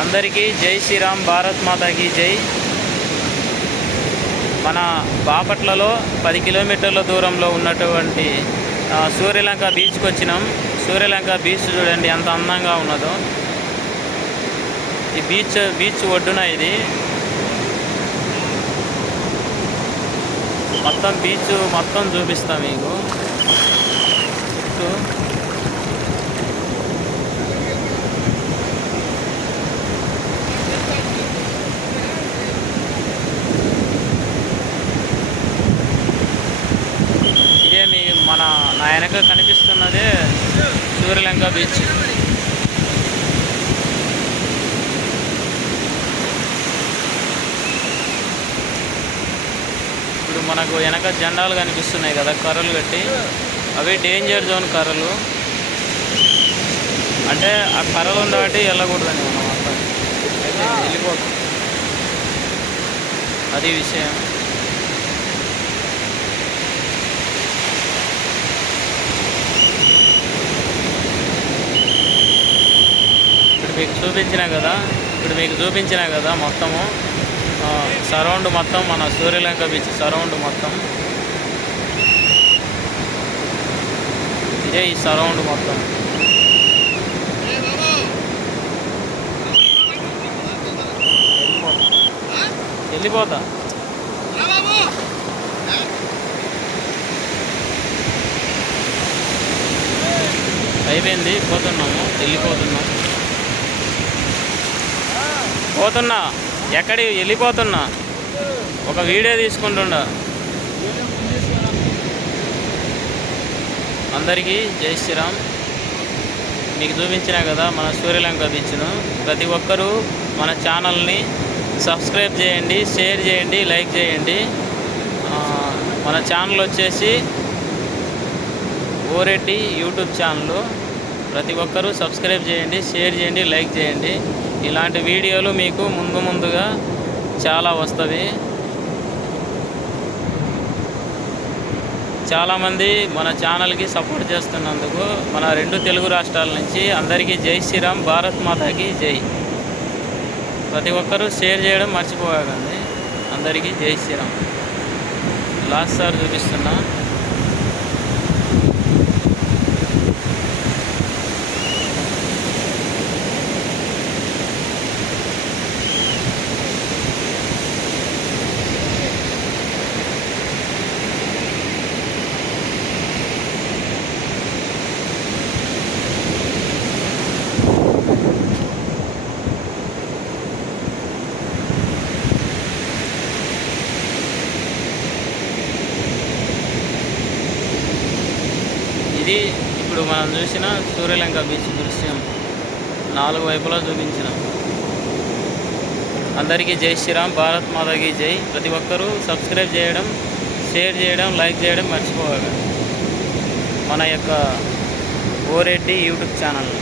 అందరికీ జై శ్రీరామ్, భారత్ మాతాకి జై. మన బాపట్లలో 10 కిలోమీటర్ల దూరంలో ఉన్నటువంటి సూర్యలంక బీచ్కి వచ్చినాం. సూర్యలంక బీచ్ చూడండి ఎంత అందంగా ఉన్నదో. ఈ బీచ్ ఒడ్డున ఇది మొత్తం బీచ్ మొత్తం చూపిస్తాం మీకు. ఇదే నా వెనక కనిపిస్తున్నదే సూర్యలంక బీచ్. ఇప్పుడు మనకు వెనక జెండాలు కనిపిస్తున్నాయి కదా, కర్రలు కట్టి, అవి డేంజర్ జోన్ కర్రలు. అంటే ఆ కర్రలు దాటి వెళ్ళకూడదని మనం అక్కడ అయితే వెళ్ళిపోతాం. అది విషయం. ఇప్పుడు మీకు చూపించిన కదా మొత్తము సరౌండ్ మొత్తం మన సూర్యలంక బీచ్ సరౌండ్ మొత్తం ఇదే. ఈ సరౌండ్ మొత్తం వెళ్ళిపోతా. అయిపోయింది, పోతున్నా. ఎక్కడి వెళ్ళిపోతున్నా, ఒక వీడియో తీసుకుంటుండా. అందరికీ జై శ్రీరామ్. మీకు చూపించినా కదా మన సూర్యలంక బీచ్ను. ప్రతి ఒక్కరూ మన ఛానల్ని సబ్స్క్రైబ్ చేయండి, షేర్ చేయండి, లైక్ చేయండి. మన ఛానల్ వచ్చేసి ఓరెడ్డి యూట్యూబ్ ఛానల్. ప్రతి ఒక్కరూ సబ్స్క్రైబ్ చేయండి, షేర్ చేయండి, లైక్ చేయండి. ఇలాంటి వీడియోలు మీకు ముందుగా చాలా వస్తుంది. చాలామంది మన ఛానల్కి సపోర్ట్ చేస్తున్నందుకు మన 2 తెలుగు రాష్ట్రాల నుంచి అందరికీ జై శ్రీరామ్, భారత్ మాతాకి జై. ప్రతి ఒక్కరూ షేర్ చేయడం మర్చిపోకండి. అందరికీ జై శ్రీరామ్. లాస్ట్ సార్ చూపిస్తున్నా. ఇది ఇప్పుడు మనం చూసిన సూర్యలంక బీచ్ దృశ్యం 4 వైపులా చూపించినాం. అందరికీ జై శ్రీరామ్, భారత్ మాతాకి జై. ప్రతి ఒక్కరూ సబ్స్క్రైబ్ చేయడం, షేర్ చేయడం, లైక్ చేయడం మర్చిపోవాలి మన యొక్క ఓరెడ్డి యూట్యూబ్ ఛానల్.